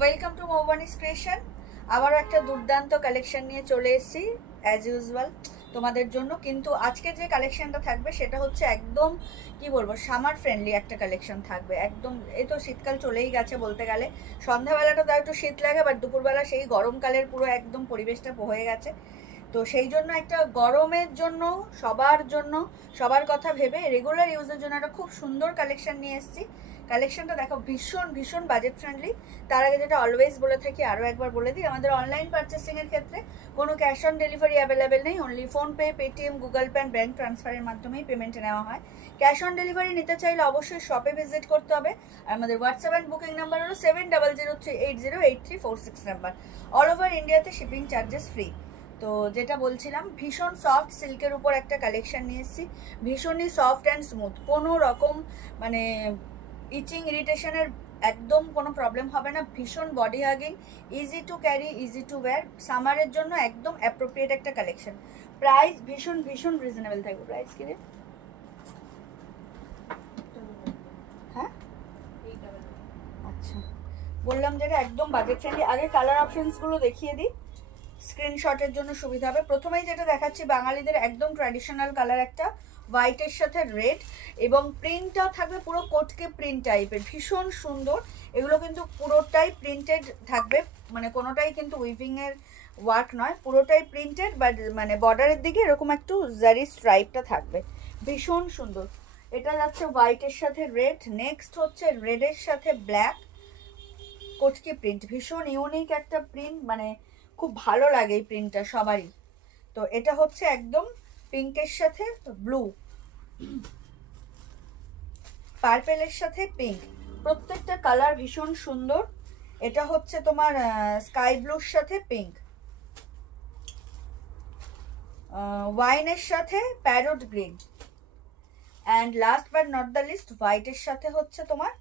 Welcome to মৌবানিস creation. আবারও একটা দুর্দান্ত কালেকশন নিয়ে চলে এসেছি অ্যাজ ইউজুয়াল তোমাদের জন্য। কিন্তু আজকের যে কালেকশনটা থাকবে সেটা হচ্ছে একদম কি বলবো, সামার ফ্রেন্ডলি একটা কালেকশন থাকবে। একদম এই তো শীতকাল চলেই গেছে বলতে গেলে, সন্ধ্যাবেলাটা তো একটু শীত লাগে, বাট দুপুরবেলা সেই গরমকালের পুরো একদম পরিবেশটা হয়ে গেছে। তো সেই জন্য একটা গরমের জন্য সবার কথা ভেবে রেগুলার ইউজের জন্য একটা খুব সুন্দর কালেকশন নিয়ে এসেছি। কালেকশনটা দেখো ভীষণ ভীষণ বাজেট ফ্রেন্ডলি। তার আগে যেটা অলওয়েজ বলে থাকি আরও একবার বলে দিই, আমাদের অনলাইন পারচেসিংয়ের ক্ষেত্রে কোনো ক্যাশ অন ডেলিভারি অ্যাভেলেবেল নেই। Only PhonePe, Paytm, Google pay and bank ট্রান্সফারের মাধ্যমেই পেমেন্ট নেওয়া হয়। ক্যাশ অন ডেলিভারি নিতে চাইলে অবশ্যই শপে ভিজিট করতে হবে। আর আমাদের হোয়াটসঅ্যাপ অ্যান্ড বুকিং নাম্বার হলো 7003808346 নাম্বার। অল ওভার ইন্ডিয়াতে শিপিং চার্জেস ফ্রি। তো যেটা বলছিলাম, ভীষণ সফট সিল্কের উপর একটা কালেকশন নিয়ে এসেছি। ভীষণই সফট অ্যান্ড স্মুথ, কোনো রকম মানে ইচিং ইরিটেশনের একদম কোনো প্রবলেম হবে না। ভীষণ body hugging, easy to carry, easy to wear, সামারের জন্য একদম অ্যাপ্রোপ্রিয়েট একটা কালেকশন। প্রাইস ভীষণ ভীষণ রিজনেবল থাকবে। প্রাইস কি রে? হ্যাঁ আচ্ছা, বললাম যেটা একদম বাজেট ফ্রেন্ডলি। আগে কালার অপশনসগুলো দেখিয়ে দিই, স্ক্রিনশটের জন্য সুবিধা হবে। প্রথমেই যেটা দেখাচ্ছি বাঙালিদের একদম ট্র্যাডিশনাল কালার, একটা হোয়াইটের সাথে রেড, এবং প্রিন্টটা থাকবে পুরো কোটকে প্রিন্ট টাইপের, ভীষণ সুন্দর। এগুলো কিন্তু পুরোটাই প্রিন্টেড থাকবে, মানে কোনোটাই কিন্তু উইভিংয়ের ওয়ার্ক নয়, পুরোটাই প্রিন্টেড। বাট মানে বর্ডারের দিকে এরকম একটু জারি স্ট্রাইপটা থাকবে, ভীষণ সুন্দর। এটা যাচ্ছে হোয়াইটের সাথে রেড, নেক্সট হচ্ছে রেডের সাথে ব্ল্যাক, কোটকি প্রিন্ট, ভীষণ ইউনিক একটা প্রিন্ট, মানে খুব ভালো লাগে এই প্রিন্টটা সবারই। তো এটা হচ্ছে একদম পিঙ্কের সাথে ব্লু, পার্পেলের সাথে পিঙ্ক, প্রত্যেকটা কালার ভীষণ সুন্দর। এটা হচ্ছে তোমার স্কাই ব্লুর সাথে পিঙ্ক, ওয়াইনের সাথে parrot green, and last but not the least হোয়াইটের সাথে হচ্ছে তোমার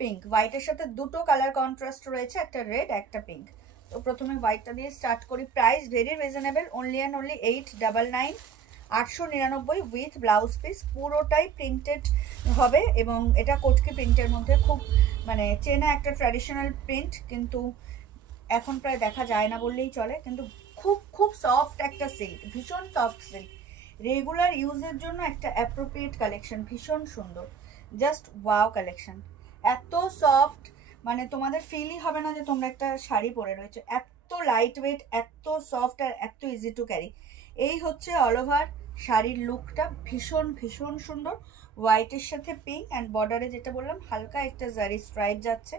পিঙ্ক। হোয়াইটের সাথে দুটো কালার কন্ট্রাস্ট রয়েছে, একটা রেড একটা পিঙ্ক। তো প্রথমে হোয়াইটটা দিয়ে স্টার্ট করি। Price very reasonable, only and only 899, 899 with blouse piece. পুরোটাই প্রিন্টেড হবে এবং এটা কোটকি প্রিন্টের মধ্যে, খুব মানে চেনা একটা ট্র্যাডিশনাল প্রিন্ট, কিন্তু এখন প্রায় দেখা যায় না বললেই চলে। কিন্তু খুব খুব সফট একটা সিল্ক, ভীষণ সফট সিল্ক, রেগুলার ইউজের জন্য একটা অ্যাপ্রোপ্রিয়েট কালেকশন, ভীষণ সুন্দর, জাস্ট ওয়াও কালেকশন। এত সফট, মানে তোমাদের ফিলই হবে না যে তোমরা একটা শাড়ি পরে রয়েছে। এত লাইট ওয়েট, এত সফট, আর এত ইজি টু ক্যারি। এই হচ্ছে অল ওভার শাড়ির লুকটা, ভীষণ ভীষণ সুন্দর। হোয়াইটের সাথে পিঙ্ক অ্যান্ড বর্ডারে যেটা বললাম হালকা একটা জারি স্ট্রাইপ যাচ্ছে,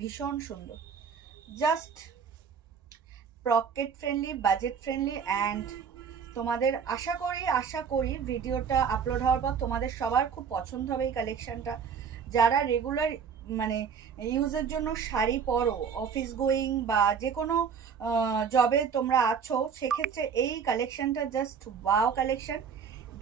ভীষণ সুন্দর। Just pocket friendly, budget friendly, and তোমাদের আশা করি ভিডিওটা আপলোড হওয়ার পর তোমাদের সবার খুব পছন্দ হবে এই কালেকশনটা। যারা রেগুলার মানে ইউজের জন্য শাড়ি পরো, অফিস গোয়িং বা যে কোনো জবে তোমরা আছো, সেক্ষেত্রে এই কালেকশনটা জাস্ট ওয়াও কালেকশন,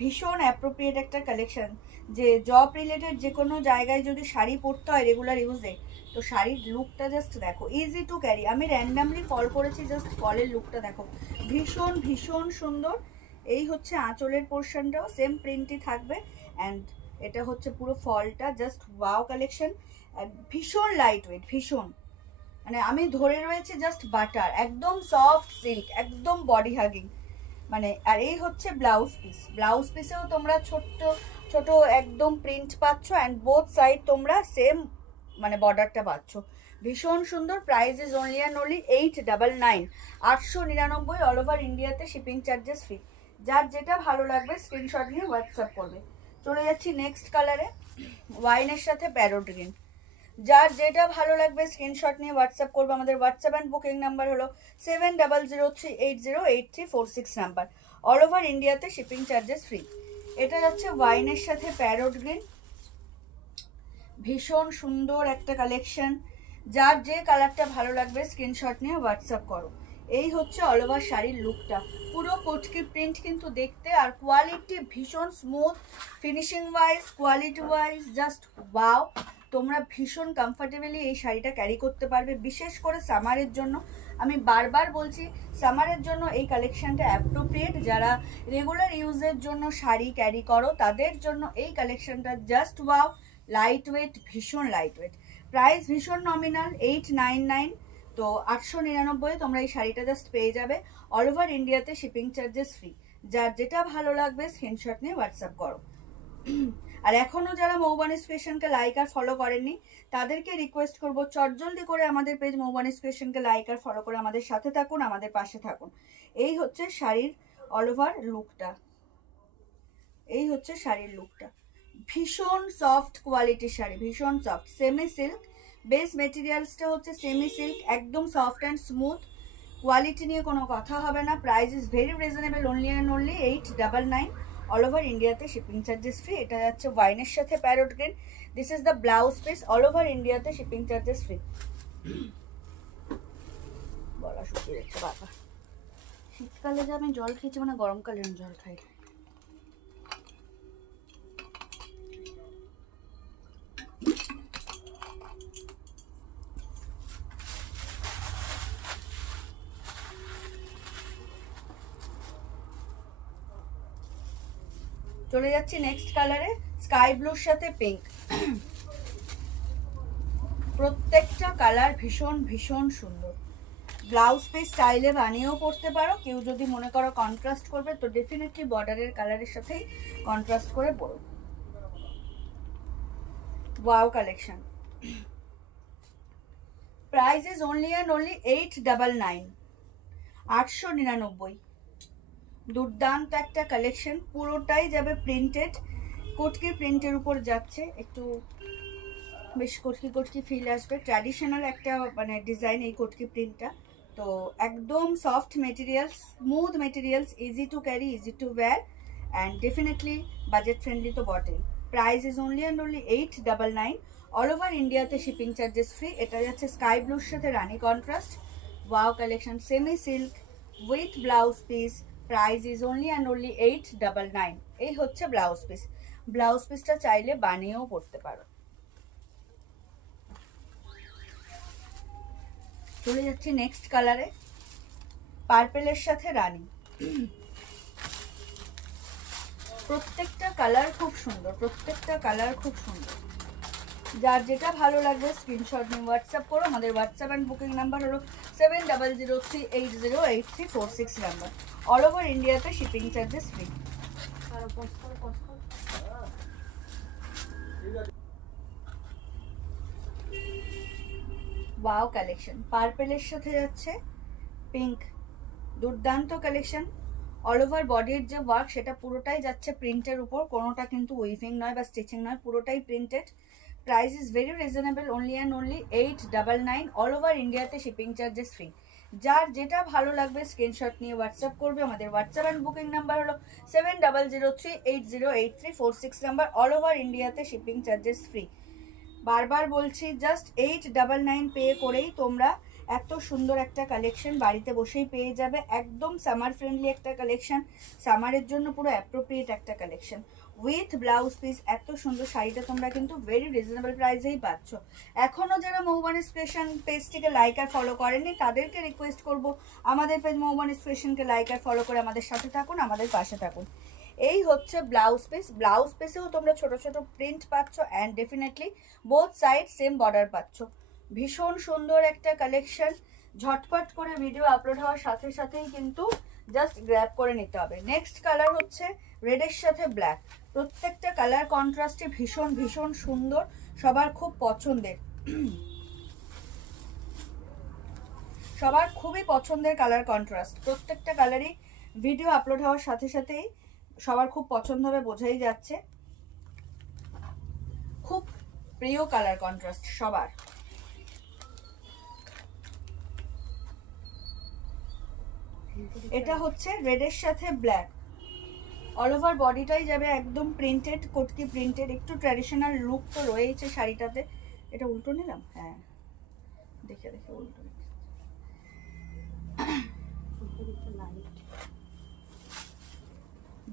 ভীষণ অ্যাপ্রোপ্রিয়েট একটা কালেকশন। যে জব রিলেটেড যে কোনো জায়গায় যদি শাড়ি পরতে হয় রেগুলার ইউজে, তো শাড়ির লুকটা জাস্ট দেখো, ইজি টু ক্যারি। আমি র্যান্ডামলি ফল করেছি, জাস্ট ফলের লুকটা দেখো, ভীষণ ভীষণ সুন্দর। এই হচ্ছে আঁচলের পোর্শনটাও সেম প্রিন্টই থাকবে, অ্যান্ড এটা হচ্ছে পুরো ফলটা, জাস্ট ওয়াও কালেকশন। ভীষণ লাইট ওয়েট, ভীষণ মানে আমি ধরে রয়েছে জাস্ট বাটার, একদম সফট সিল্ক, একদম বডি হাগিং মানে। আর এই হচ্ছে ব্লাউজ পিস, ব্লাউজ পিসেও তোমরা ছোট্ট ছোট একদম প্রিন্ট পাচ্ছ, অ্যান্ড বোথ সাইড তোমরা সেম মানে বর্ডারটা পাচ্ছ, ভীষণ সুন্দর। Price is only and only 899, 899, all over ইন্ডিয়াতে শিপিং চার্জেস ফ্রি। যার যেটা ভালো লাগবে স্ক্রিনশট নিয়ে হোয়াটসঅ্যাপ করবে। চলে যাচ্ছি নেক্সট কালারে, ওয়াইনের সাথে প্যারোট গ্রিন। যার যেটা ভালো লাগবে স্ক্রিনশট নিয়ে হোয়াটসঅ্যাপ করবে। আমাদের হোয়াটসঅ্যাপ অ্যান্ড বুকিং নাম্বার হলো 7003808346 নাম্বার। অল ওভার ইন্ডিয়াতে শিপিং চার্জেস ফ্রি। এটা যাচ্ছে ওয়াইনের সাথে প্যারোট গ্রিন, ভীষণ সুন্দর একটা কালেকশন। যার যে কালারটা ভালো লাগবে স্ক্রিনশট নিয়ে হোয়াটসঅ্যাপ করো। এই হচ্ছে অল ওভার শাড়ির লুকটা, পুরো কোটকি প্রিন্ট কিন্তু দেখতে, আর কোয়ালিটি ভীষণ smooth, finishing wise, quality wise just wow. তোমরা ভীষণ কমফর্টেবলি এই শাড়িটা ক্যারি করতে পারবে, বিশেষ করে সামারের জন্য। আমি বারবার বলছি, সামারের জন্য এই কালেকশনটা অ্যাপ্রোপ্রিয়েট। যারা রেগুলার ইউজের জন্য শাড়ি ক্যারি করো তাদের জন্য এই কালেকশনটা জাস্ট ওয়াও, লাইট ওয়েট, ভীষণ লাইট ওয়েট। প্রাইস ভীষণ নমিনাল, 899, তো 899 তোমরা এই শাড়িটা জাস্ট পেয়ে যাবে। অল ওভার ইন্ডিয়াতে শিপিং চার্জেস ফ্রি। যার যেটা ভালো লাগবে স্ক্রিনশট নিয়ে হোয়াটসঅ্যাপ করো। আর এখনো যারা মৌবানিস ক্রিয়েশনকে লাইক আর ফলো করেননি তাদেরকে রিকোয়েস্ট করবো চটজলদি করে আমাদের পেজ মৌবানিস ক্রিয়েশনকে লাইক আর ফলো করে আমাদের সাথে থাকুন, আমাদের পাশে থাকুন। এই হচ্ছে শাড়ির অল ওভার লুকটা, এই হচ্ছে শাড়ির লুকটা। ভীষণ সফট কোয়ালিটির শাড়ি, ভীষণ সফট, সেমি সিল্ক বেস মেটেরিয়ালসটা হচ্ছে সেমি সিল্ক, একদম সফট অ্যান্ড স্মুথ। কোয়ালিটি নিয়ে কোনো কথা হবে না। Price is very reasonable, only and only 899। All over ইন্ডিয়াতে শিপিং চার্জেস ফ্রি। এটা যাচ্ছে ওয়াইনের সাথে parrot green. This is the blouse piece. All over ইন্ডিয়াতে শিপিং চার্জেস ফ্রি। বলা শুকিয়ে যাচ্ছে বাবা, শীতকালে যে আমি জল খেয়েছি মানে গরমকালে আমি জল খাই। চলে যাচ্ছি নেক্সট কালারে, স্কাই ব্লুর সাথে পিঙ্ক। প্রত্যেকটা কালার ভীষণ ভীষণ সুন্দর। ব্লাউজ পিস স্টাইলে বানিয়েও পরতে পারো, কেউ যদি মনে করো কন্ট্রাস্ট করবে তো ডেফিনেটলি বর্ডারের কালারের সাথেই কন্ট্রাস্ট করে পরো। Wow collection. Price is only and only 899, 899। দুর্দান্ত একটা কালেকশন, পুরোটাই যাবে প্রিন্টেড, কটকি প্রিন্টের উপর যাচ্ছে, একটু বেশ কটকি কটকি ফিল আসবে, ট্র্যাডিশনাল একটা মানে ডিজাইন এই কটকি প্রিন্টটা। তো একদম soft materials, smooth materials, easy to carry, easy to wear and definitely budget friendly তো বটেই। Price is only and only 899। All over ইন্ডিয়াতে শিপিং চার্জেস ফ্রি। এটা যাচ্ছে স্কাই ব্লুর সাথে রানি contrast. Wow collection, semi silk with blouse piece. Price is only and only 899। এই হচ্ছে ব্লাউজ পিস। ব্লাউজ পিসটা চাইলে বানিয়েও পরতে পারো। চলে যাচ্ছি নেক্সট কালারে, পার্পেলের সাথে রানি। প্রত্যেকটা কালার খুব সুন্দর, প্রত্যেকটা কালার খুব সুন্দর। যার যেটা ভালো লাগবে স্ক্রিনশট নিয়ে হোয়াটসঅ্যাপ করো। আমাদের হোয়াটসঅ্যাপ অ্যান্ড বুকিং নাম্বার হলো 7003808346 নাম্বার। অল ওভার ইন্ডিয়াতে shipping charges free. Wow collection, পার্পেলের সাথে যাচ্ছে পিঙ্ক, দুর্দান্ত কালেকশন। অল ওভার বডির যে ওয়ার্ক সেটা পুরোটাই যাচ্ছে প্রিন্টের উপর, কোনোটা কিন্তু উইভিং নয় বা স্টিচিং নয়, পুরোটাই printed. Price is very reasonable, only and only 899। All over ইন্ডিয়াতে শিপিং চার্জেস ফ্রি। যার যেটা ভালো লাগবে স্ক্রিনশট নিয়ে হোয়াটসঅ্যাপ করবে। আমাদের হোয়াটসঅ্যাপ অ্যান্ড বুকিং নাম্বার হলো 7003808346 নাম্বার। অল ওভার ইন্ডিয়াতে শিপিং চার্জেস ফ্রি। বারবার বলছি, জাস্ট 899 পে করেই তোমরা এত সুন্দর একটা কালেকশন বাড়িতে বসেই পেয়ে যাবে। একদম সামার ফ্রেন্ডলি একটা কালেকশন, সামারের জন্য পুরো অ্যাপ্রোপ্রিয়েট একটা কালেকশন উইথ ব্লাউজ পিস। এত সুন্দর শাড়িটা তোমরা কিন্তু ভেরি রিজনেবল প্রাইসেই পাচ্ছ। এখনও যারা মৌবানিস ক্রিয়েশন পেজটিকে লাইক আর ফলো করেননি তাদেরকে রিকোয়েস্ট করব আমাদের পেজ মৌবানিস ক্রিয়েশনকে লাইক আর ফলো করে আমাদের সাথে থাকুন, আমাদের পাশে থাকুন। এই হচ্ছে ব্লাউজ পিস। ব্লাউজ পিসেও তোমরা ছোট ছোট প্রিন্ট পাচ্ছ and definitely both side same border পাচ্ছ। ভীষণ সুন্দর একটা কালেকশন। ঝটপট করে ভিডিও আপলোড হওয়ার সাথে সাথেই কিন্তু জাস্ট গ্র্যাব করে নিতে হবে। নেক্সট কালার হচ্ছে রেডের সাথে ব্ল্যাক। প্রত্যেকটা কালার কন্ট্রাস্টে ভীষণ ভীষণ সুন্দর, সবার খুব পছন্দের, সবার খুবই পছন্দের কালার কন্ট্রাস্ট। প্রত্যেকটা কালারই ভিডিও আপলোড হওয়ার সাথে সাথেই সবার খুব পছন্দ হবে, বোঝাই যাচ্ছে। খুব প্রিয় কালার কন্ট্রাস্ট সবার। এটা হচ্ছে রেডের সাথে ব্ল্যাক। অল ওভার বডিটাই যাবে একদম প্রিন্টেড, কটকি প্রিন্টেড, একটু ট্র্যাডিশনাল লুক তো রয়েছে শাড়িটাতে। এটা উল্টো নিলাম, হ্যাঁ দেখে দেখে উল্টো।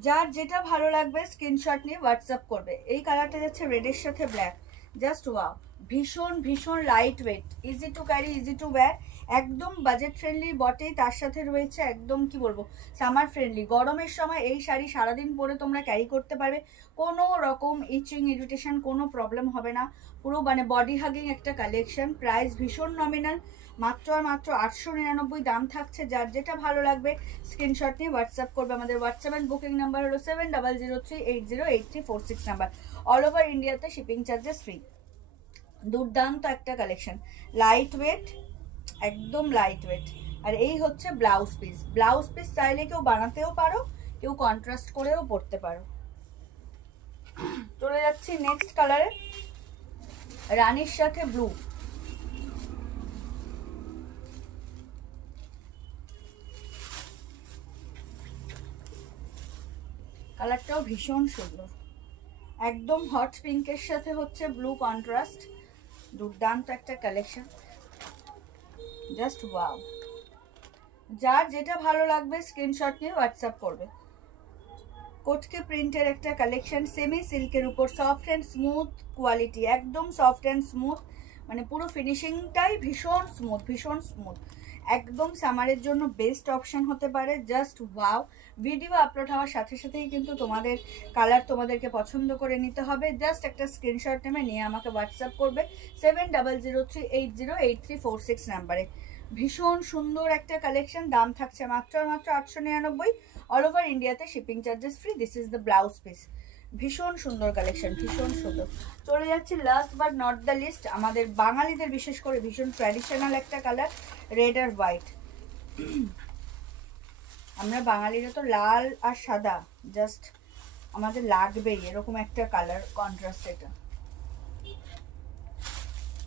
যার যেটা ভালো লাগবে স্ক্রিনশট নিয়ে হোয়াটসঅ্যাপ করবে। এই কালারটা যাচ্ছে রেডের সাথে ব্ল্যাক, জাস্ট ওয়াও। ভীষণ ভীষণ light weight, easy to carry, easy to wire. একদম বাজেট ফ্রেন্ডলি বটেই, তার সাথে রয়েছে একদম কি বলবো সামার ফ্রেন্ডলি। গরমের সময় এই শাড়ি সারাদিন পরে তোমরা ক্যারি করতে পারবে, কোনো রকম ইচিং ইরিটেশন কোনো প্রবলেম হবে না। পুরো মানে বডি হাগিং একটা কালেকশন। প্রাইস ভীষণ নমিনাল, মাত্র আর মাত্র 899 দাম থাকছে। যার যেটা ভালো লাগবে স্ক্রিনশট নিয়ে হোয়াটসঅ্যাপ করবে। আমাদের হোয়াটসঅ্যাপ অ্যান্ড বুকিং নাম্বার হলো 7003808346 নাম্বার। অল ওভার ইন্ডিয়াতে শিপিং চার্জেস ফ্রি। দুর্দান্ত একটা কালেকশন, লাইট ওয়েট, একদম লাইট ওয়েট। আর এই হচ্ছে ব্লাউজ পিস। ব্লাউজ পিস চাইলে কেউ বানাতেও পারো, কেউ কন্ট্রাস্ট করেও পরতে পারো। চলে যাচ্ছি নেক্সট কালারে, রানীর সাথে ব্লু। কালারটাও ভীষণ সুন্দর, একদম হট পিঙ্কের সাথে হচ্ছে ব্লু কন্ট্রাস্ট। দুর্দান্ত একটা কালেকশন, জাস্ট ওয়াও। যার যেটা ভালো লাগবে স্ক্রিনশট নিয়ে হোয়াটসঅ্যাপ করবে। কোটকে প্রিন্টের একটা কালেকশন, সেমি সিল্কের উপর, সফট অ্যান্ড স্মুথ কোয়ালিটি, একদম সফট অ্যান্ড স্মুথ, মানে পুরো ফিনিশিংটাই ভীষণ স্মুথ, ভীষণ স্মুথ। একদম সামারের জন্য বেস্ট অপশন হতে পারে, জাস্ট ওয়াও। ভিডিও আপলোড হওয়ার সাথে সাথেই কিন্তু তোমাদের কালার তোমাদেরকে পছন্দ করে নিতে হবে। জাস্ট একটা স্ক্রিনশট নিয়ে আমাকে হোয়াটসঅ্যাপ করবে 7003808346 নাম্বারে। ভীষণ সুন্দর একটা কালেকশন, দাম থাকছে মাত্র আর মাত্র 899। অল ওভার ইন্ডিয়াতে shipping charges free. This is the blouse piece. ভীষণ সুন্দর কালেকশন, ভীষণ সুন্দর। চলে যাচ্ছি last but not the least, আমাদের বাঙালিদের বিশেষ করে ভীষণ ট্র্যাডিশনাল একটা কালার, রেড আর হোয়াইট। আমরা বাঙালিরা তো লাল আর সাদা জাস্ট আমাদের লাগবেই, এরকম একটা কালার কন্ট্রাস্ট এটা।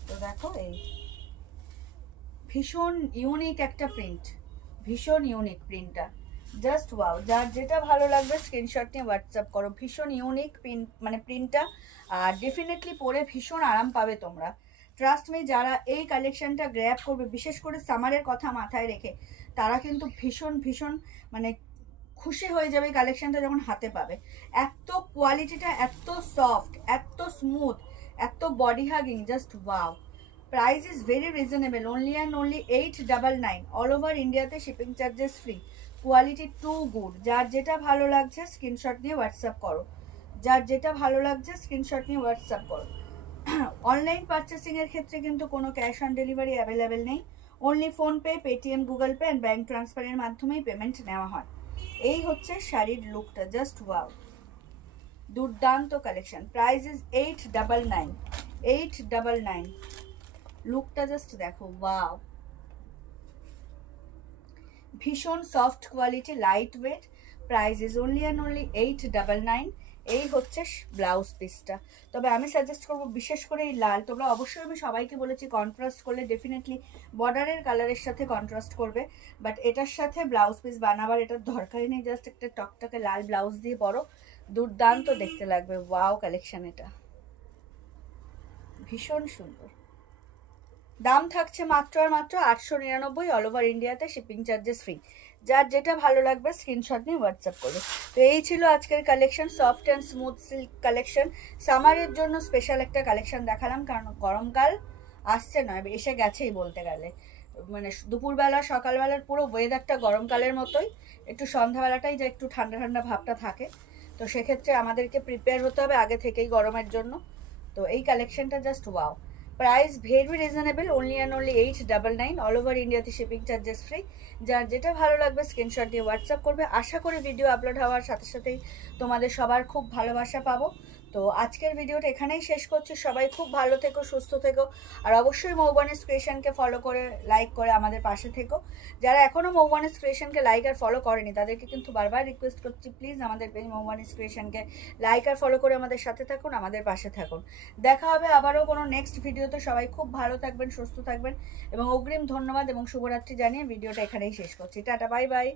তো দেখো এই ভীষণ ইউনিক একটা প্রিন্ট, ভীষণ ইউনিক প্রিন্টটা, জাস্ট ওয়াও। যার যেটা ভালো লাগবে স্ক্রিনশট নিয়ে হোয়াটসঅ্যাপ করো। ভীষণ ইউনিক প্রিন্ট, মানে প্রিন্টটা, আর ডেফিনেটলি পরে ভীষণ আরাম পাবে তোমরা। ট্রাস্ট মি, যারা এই কালেকশনটা গ্র্যাব করবে, বিশেষ করে সামারের কথা মাথায় রেখে, তারা কিন্তু ভীষণ ভীষণ মানে খুশি হয়ে যাবে এই কালেকশনটা যখন হাতে পাবে। এত কোয়ালিটিটা এত সফট, এত স্মুথ, এত body hugging, just wow. Price is very reasonable, only and only 899। All over ইন্ডিয়াতে shipping charges free. Quality too good. যার যেটা ভালো লাগছে স্ক্রিনশট নিয়ে হোয়াটসঅ্যাপ করো। যার যেটা ভালো লাগছে স্ক্রিনশট নিয়ে হোয়াটসঅ্যাপ করো। অনলাইন পারচেসিংয়ের ক্ষেত্রে কিন্তু কোনো ক্যাশ অন ডেলিভারি অ্যাভেলেবেল নেই। Only PhonePe, Paytm, Google pay and bank ট্রান্সফারের মাধ্যমেই পেমেন্ট নেওয়া হয়। এই হচ্ছে শাড়ির লুকটা, জাস্ট ওয়াও। দুর্দান্ত কালেকশন। Price is 899, 899। লুকটা জাস্ট দেখো, ওয়াও। ভীষণ soft quality, light weight. Price is only and only 899। এই হচ্ছে ব্লাউজ পিসটা। তবে আমি সাজেস্ট করবো বিশেষ করে এই লাল, তোমরা অবশ্যই, আমি সবাইকে বলেছি কন্ট্রাস্ট করলে ডেফিনেটলি বর্ডারের কালারের সাথে কন্ট্রাস্ট করবে, বাট এটার সাথে ব্লাউজ পিস বানাবার এটার দরকারই নেই। জাস্ট একটা টকটকে লাল ব্লাউজ দিয়ে পরো, দুর্দান্ত দেখতে লাগবে। ওয়াও কালেকশন এটা, ভীষণ সুন্দর। দাম থাকছে মাত্র আর মাত্র 899। অল ওভার ইন্ডিয়াতে শিপিং চার্জেস ফ্রি। যার যেটা ভালো লাগবে স্ক্রিনশট নিয়ে হোয়াটসঅ্যাপ করবে। তো এই ছিল আজকের collection, soft and smooth silk collection. সামারের জন্য স্পেশাল একটা কালেকশন দেখালাম, কারণ গরমকাল আসছে, নয় এসে গেছেই বলতে গেলে। মানে দুপুরবেলা সকালবেলার পুরো ওয়েদারটা গরমকালের মতোই, একটু সন্ধ্যাবেলাটাই যা একটু ঠান্ডা ঠান্ডা ভাবটা থাকে। তো সেক্ষেত্রে আমাদেরকে প্রিপেয়ার হতে হবে আগে থেকেই গরমের জন্য। তো এই কালেকশনটা just wow. Price very reasonable, only and only 899। All over ইন্ডিয়াতে শিপিং চার্জেস ফ্রি। যার যেটা ভালো লাগবে স্ক্রিনশট দিয়ে হোয়াটসঅ্যাপ করবে। আশা করি ভিডিও আপলোড হওয়ার সাথে সাথেই তোমাদের সবার খুব ভালোবাসা পাবো। তো আজকের ভিডিওটা এখানেই শেষ করছি। সবাই খুব ভালো থেকো, সুস্থ থেকো, আর অবশ্যই মৌবনিস ক্রিয়েশনকে ফলো করে লাইক করে আমাদের পাশে থেকো। যারা এখনও মৌবনিস ক্রিয়েশনকে লাইক আর ফলো করেনি তাদেরকে কিন্তু বারবার রিকোয়েস্ট করছি, প্লিজ আমাদের পেজ মৌবনিস ক্রিয়েশনকে লাইক আর ফলো করে আমাদের সাথে থাকুন, আমাদের পাশে থাকুন। দেখা হবে আবারও কোনো নেক্সট ভিডিওতে। সবাই খুব ভালো থাকবেন, সুস্থ থাকবেন, এবং অগ্রিম ধন্যবাদ এবং শুভরাত্রি জানিয়ে ভিডিওটা এখানেই শেষ করছি। Tata, bye bye.